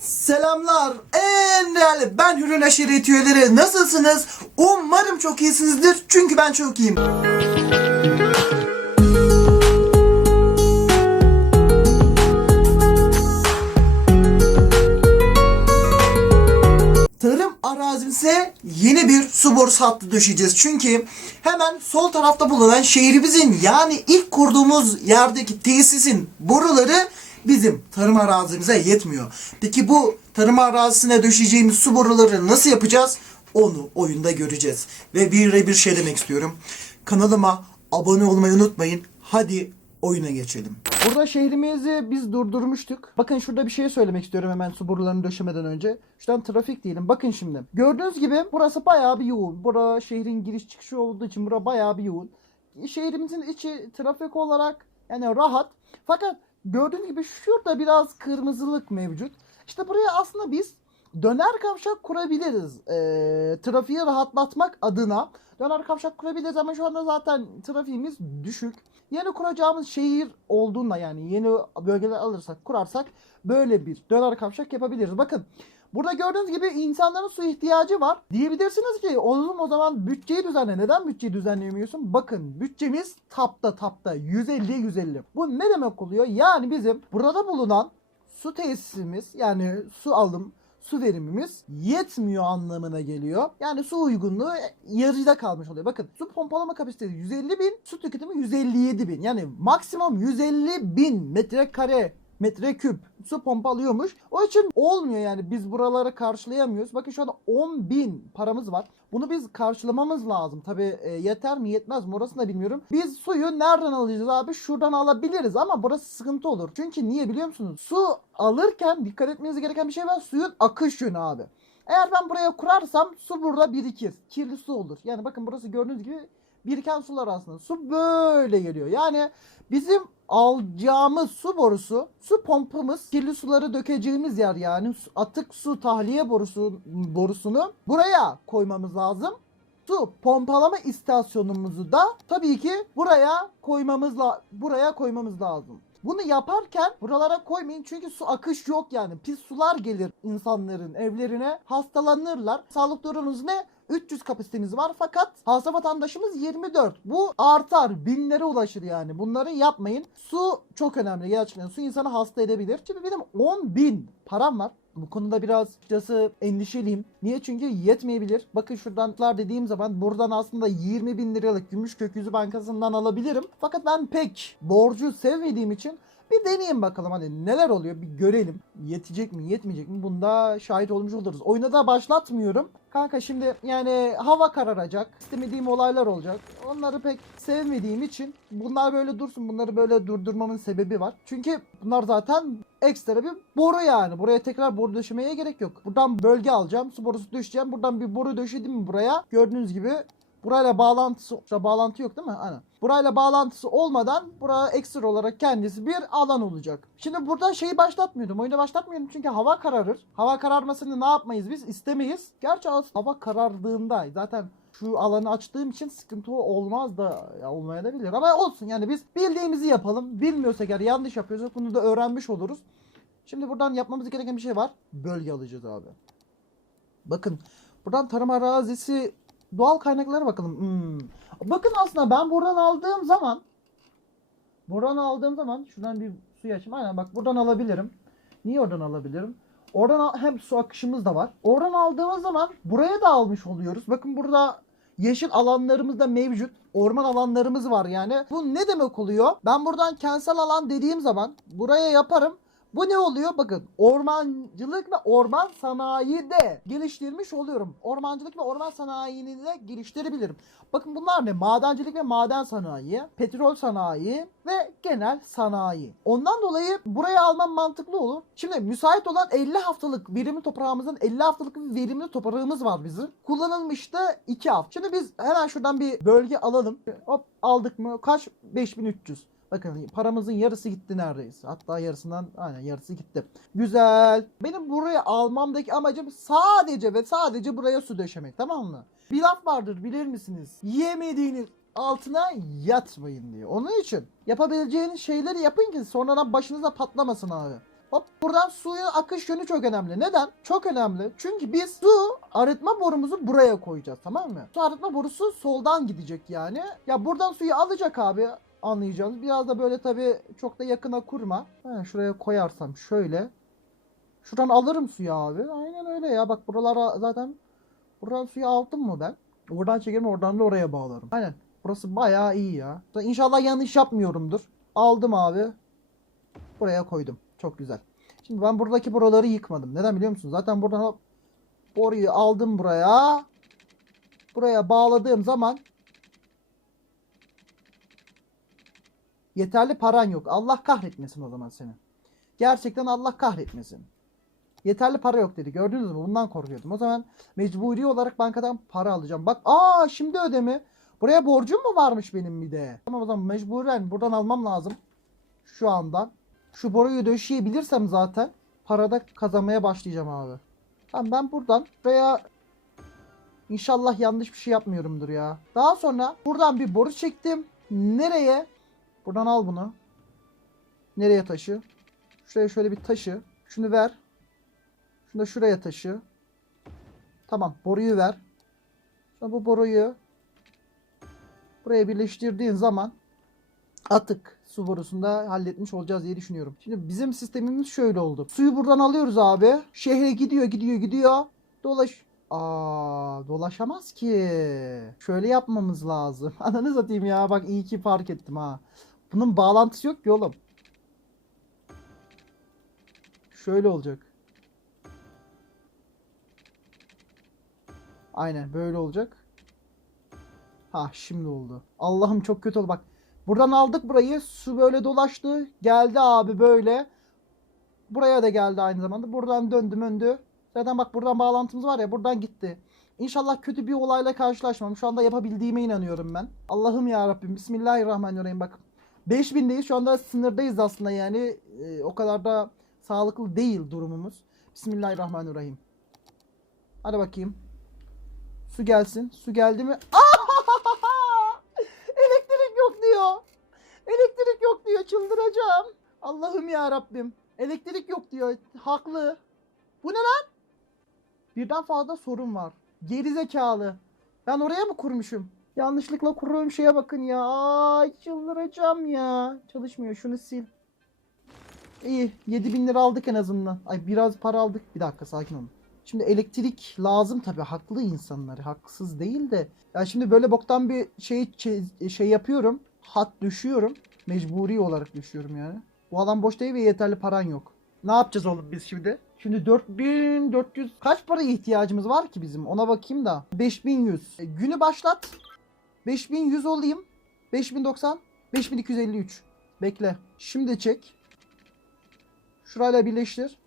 Selamlar en değerli ben Hürün Aşiret üyeleri nasılsınız? Umarım çok iyisinizdir çünkü ben çok iyiyim. Tarım arazimize yeni bir su borusu hattı döşeyeceğiz. Çünkü hemen sol tarafta bulunan şehrimizin yani ilk kurduğumuz yerdeki tesisin boruları bizim tarım arazimize yetmiyor. Peki bu tarım arazisine döşeyeceğimiz su boruları nasıl yapacağız? Onu oyunda göreceğiz. Ve bir de bir şey demek istiyorum. Kanalıma abone olmayı unutmayın. Hadi oyuna geçelim. Burada şehrimizi biz durdurmuştuk. Bakın şurada bir şey söylemek istiyorum hemen su borularını döşemeden önce. Şuradan trafik diyelim. Bakın şimdi. Gördüğünüz gibi burası bayağı bir yoğun. Bura şehrin giriş çıkışı olduğu için bura bayağı bir yoğun. Şehrimizin içi trafik olarak yani rahat. Fakat gördüğünüz gibi şurada biraz kırmızılık mevcut. İşte buraya aslında biz döner kavşak kurabiliriz. Ee, trafiği rahatlatmak adına döner kavşak kurabiliriz ama şu anda zaten trafiğimiz düşük. Yeni kuracağımız şehir olduğunda yani yeni bölgeler alırsak kurarsak böyle bir döner kavşak yapabiliriz. Bakın Burada gördüğünüz gibi insanların su ihtiyacı var. Diyebilirsiniz ki oğlum o zaman bütçeyi düzenle. Neden bütçeyi düzenleyemiyorsun? Bakın bütçemiz tapta tapta 150 150. Bu ne demek oluyor? Yani bizim burada bulunan su tesisimiz yani su alım su verimimiz yetmiyor anlamına geliyor. Yani su uygunluğu yarıda kalmış oluyor. Bakın su pompalama kapasitesi 150 bin, su tüketimi 157 bin. Yani maksimum 150 bin metrekare metreküp su pompalıyormuş. O için olmuyor yani biz buraları karşılayamıyoruz. Bakın şu anda 10 bin paramız var. Bunu biz karşılamamız lazım. Tabi yeter mi yetmez mi orasını da bilmiyorum. Biz suyu nereden alacağız abi? Şuradan alabiliriz ama burası sıkıntı olur. Çünkü niye biliyor musunuz? Su alırken dikkat etmeniz gereken bir şey var. Suyun akış yönü abi. Eğer ben buraya kurarsam su burada birikir. Kirli su olur. Yani bakın burası gördüğünüz gibi biriken sular aslında. Su böyle geliyor. Yani bizim alacağımız su borusu, su pompamız, kirli suları dökeceğimiz yer yani atık su tahliye borusu borusunu buraya koymamız lazım. Su pompalama istasyonumuzu da tabii ki buraya koymamız buraya koymamız lazım. Bunu yaparken buralara koymayın çünkü su akış yok yani. Pis sular gelir insanların evlerine. Hastalanırlar. Sağlık durumunuz ne? 300 kapasiteniz var fakat hasta vatandaşımız 24. Bu artar. Binlere ulaşır yani. Bunları yapmayın. Su çok önemli gerçekten. Su insanı hasta edebilir. Şimdi benim 10 bin param var. Bu konuda biraz açıkçası endişeliyim. Niye? Çünkü yetmeyebilir. Bakın şuradan dediğim zaman buradan aslında 20 bin liralık Gümüş Gökyüzü Bankası'ndan alabilirim. Fakat ben pek borcu sevmediğim için bir deneyin bakalım hani neler oluyor bir görelim. Yetecek mi yetmeyecek mi bunda şahit olmuş oluruz. Oyunu da başlatmıyorum. Kanka şimdi yani hava kararacak. istemediğim olaylar olacak. Onları pek sevmediğim için bunlar böyle dursun. Bunları böyle durdurmamın sebebi var. Çünkü bunlar zaten ekstra bir boru yani. Buraya tekrar boru döşemeye gerek yok. Buradan bölge alacağım. Su borusu döşeceğim. Buradan bir boru döşedim buraya? Gördüğünüz gibi Burayla bağlantısı, şurada bağlantı yok değil mi? Aynen. Burayla bağlantısı olmadan buraya ekstra olarak kendisi bir alan olacak. Şimdi burada şeyi başlatmıyordum. Oyunu başlatmıyordum çünkü hava kararır. Hava kararmasını ne yapmayız biz? İstemeyiz. Gerçi hava karardığında zaten şu alanı açtığım için sıkıntı olmaz da ya olmayabilir ama olsun yani biz bildiğimizi yapalım. Bilmiyorsak eğer yanlış yapıyorsak bunu da öğrenmiş oluruz. Şimdi buradan yapmamız gereken bir şey var. Bölge alacağız abi. Bakın buradan tarım arazisi doğal kaynaklara bakalım. Hmm. Bakın aslında ben buradan aldığım zaman buradan aldığım zaman şuradan bir suyu açayım. Aynen bak buradan alabilirim. Niye oradan alabilirim? Oradan hem su akışımız da var. Oradan aldığımız zaman buraya da almış oluyoruz. Bakın burada yeşil alanlarımız da mevcut. Orman alanlarımız var yani. Bu ne demek oluyor? Ben buradan kentsel alan dediğim zaman buraya yaparım. Bu ne oluyor? Bakın ormancılık ve orman sanayi de geliştirmiş oluyorum. Ormancılık ve orman sanayini de geliştirebilirim. Bakın bunlar ne? Madencilik ve maden sanayi, petrol sanayi ve genel sanayi. Ondan dolayı buraya almam mantıklı olur. Şimdi müsait olan 50 haftalık verimli toprağımızın 50 haftalık bir verimli toprağımız var bizim. Kullanılmış da 2 hafta. Şimdi biz hemen şuradan bir bölge alalım. Hop aldık mı? Kaç? 5300. Bakın paramızın yarısı gitti neredeyse. Hatta yarısından aynen yarısı gitti. Güzel. Benim buraya almamdaki amacım sadece ve sadece buraya su döşemek tamam mı? Bir laf vardır bilir misiniz? Yemediğiniz altına yatmayın diye. Onun için yapabileceğiniz şeyleri yapın ki sonradan başınıza patlamasın abi. Hop buradan suyun akış yönü çok önemli. Neden? Çok önemli. Çünkü biz su arıtma borumuzu buraya koyacağız tamam mı? Su arıtma borusu soldan gidecek yani. Ya buradan suyu alacak abi anlayacağınız. Biraz da böyle tabi çok da yakına kurma. Ha, şuraya koyarsam şöyle. Şuradan alırım suyu abi. Aynen öyle ya. Bak buralara zaten buradan suyu aldım mı ben? Buradan çekerim oradan da oraya bağlarım. Aynen. Burası bayağı iyi ya. İnşallah yanlış yapmıyorumdur. Aldım abi. Buraya koydum. Çok güzel. Şimdi ben buradaki buraları yıkmadım. Neden biliyor musun? Zaten buradan boruyu aldım buraya. Buraya bağladığım zaman yeterli paran yok. Allah kahretmesin o zaman seni. Gerçekten Allah kahretmesin. Yeterli para yok dedi. Gördünüz mü? Bundan korkuyordum. O zaman mecburi olarak bankadan para alacağım. Bak aa şimdi ödeme. Buraya borcum mu varmış benim bir de? Tamam o zaman mecburen buradan almam lazım. Şu andan. Şu boruyu döşeyebilirsem zaten parada kazanmaya başlayacağım abi. Tamam ben buradan buraya İnşallah yanlış bir şey yapmıyorumdur ya. Daha sonra buradan bir boru çektim. Nereye? Buradan al bunu. Nereye taşı? Şuraya şöyle bir taşı. Şunu ver. Şunu da şuraya taşı. Tamam boruyu ver. Sonra bu boruyu buraya birleştirdiğin zaman atık su borusunda halletmiş olacağız diye düşünüyorum. Şimdi bizim sistemimiz şöyle oldu. Suyu buradan alıyoruz abi. Şehre gidiyor gidiyor gidiyor. Dolaş Aa, dolaşamaz ki. Şöyle yapmamız lazım. Ananı satayım ya. Bak iyi ki fark ettim ha. Bunun bağlantısı yok ki oğlum. Şöyle olacak. Aynen böyle olacak. Ha şimdi oldu. Allah'ım çok kötü oldu bak. Buradan aldık burayı. Su böyle dolaştı. Geldi abi böyle. Buraya da geldi aynı zamanda. Buradan döndü döndü. Zaten bak buradan bağlantımız var ya buradan gitti. İnşallah kötü bir olayla karşılaşmam. Şu anda yapabildiğime inanıyorum ben. Allah'ım ya Rabbim. Bismillahirrahmanirrahim. Bak 5000'deyiz. Şu anda sınırdayız aslında yani. Ee, o kadar da sağlıklı değil durumumuz. Bismillahirrahmanirrahim. Hadi bakayım. Su gelsin. Su geldi mi? Elektrik yok diyor. Elektrik yok diyor. Çıldıracağım. Allah'ım ya Rabbim. Elektrik yok diyor. Haklı. Bu ne lan? Birden fazla sorun var. Gerizekalı. Ben oraya mı kurmuşum? Yanlışlıkla kurduğum şeye bakın ya. Ay çıldıracağım ya. Çalışmıyor. Şunu sil. İyi. 7000 lira aldık en azından. Ay biraz para aldık. Bir dakika sakin olun. Şimdi elektrik lazım tabii. Haklı insanlar. Haksız değil de. Ya şimdi böyle boktan bir şey şey, yapıyorum. Hat düşüyorum. Mecburi olarak düşüyorum yani. Bu alan boş değil ve yeterli paran yok. Ne yapacağız oğlum biz şimdi? Şimdi 4400 kaç para ihtiyacımız var ki bizim? Ona bakayım da. 5100. E, günü başlat. 5100 olayım. 5090. 5253. Bekle. Şimdi çek. Şurayla birleştir.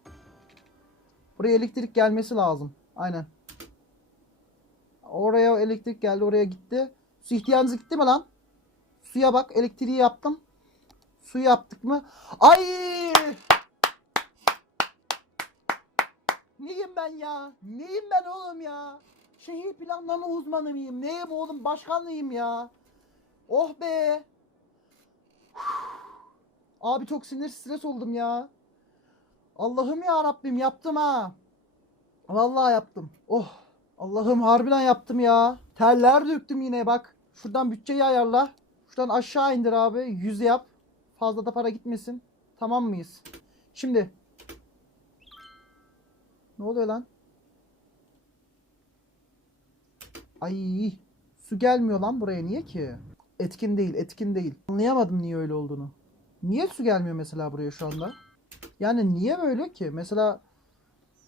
Buraya elektrik gelmesi lazım. Aynen. Oraya elektrik geldi. Oraya gitti. Su ihtiyacınız gitti mi lan? Suya bak. Elektriği yaptım. Su yaptık mı? Ay! Neyim ben ya? Neyim ben oğlum ya? Şehir planlama uzmanı mıyım? Neyim oğlum? Başkan mıyım ya? Oh be. Abi çok sinir stres oldum ya. Allah'ım ya Rabbim yaptım ha. Vallahi yaptım. Oh. Allah'ım harbiden yaptım ya. Teller döktüm yine bak. Şuradan bütçeyi ayarla. Şuradan aşağı indir abi. Yüz yap. Fazla da para gitmesin. Tamam mıyız? Şimdi ne oluyor lan? Ay su gelmiyor lan buraya niye ki? Etkin değil, etkin değil. Anlayamadım niye öyle olduğunu. Niye su gelmiyor mesela buraya şu anda? Yani niye böyle ki? Mesela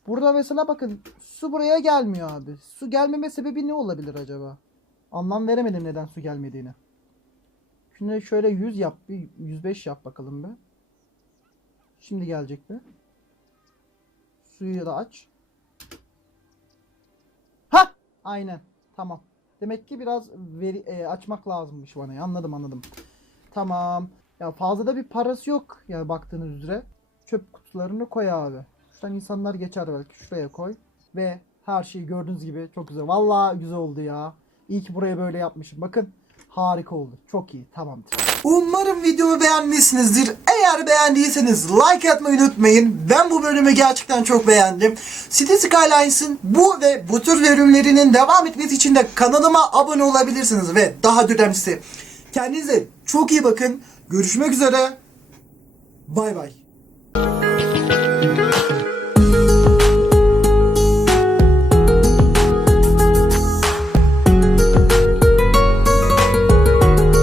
burada mesela bakın su buraya gelmiyor abi. Su gelmeme sebebi ne olabilir acaba? Anlam veremedim neden su gelmediğini. Şimdi şöyle 100 yap, bir 105 yap bakalım be. Şimdi gelecek mi? Suyu da aç. Ha! Aynen. Tamam. Demek ki biraz veri e, açmak lazımmış bana. Anladım anladım. Tamam. Ya fazla da bir parası yok. Ya baktığınız üzere. Çöp kutularını koy abi. Şuradan insanlar geçer belki. Şuraya koy. Ve her şeyi gördüğünüz gibi çok güzel. Vallahi güzel oldu ya. İyi ki buraya böyle yapmışım. Bakın Harika oldu. Çok iyi. Tamamdır. Umarım videomu beğenmişsinizdir. Eğer beğendiyseniz like atmayı unutmayın. Ben bu bölümü gerçekten çok beğendim. City Skylines'ın bu ve bu tür bölümlerinin devam etmesi için de kanalıma abone olabilirsiniz. Ve daha önemlisi kendinize çok iyi bakın. Görüşmek üzere. Bay bay.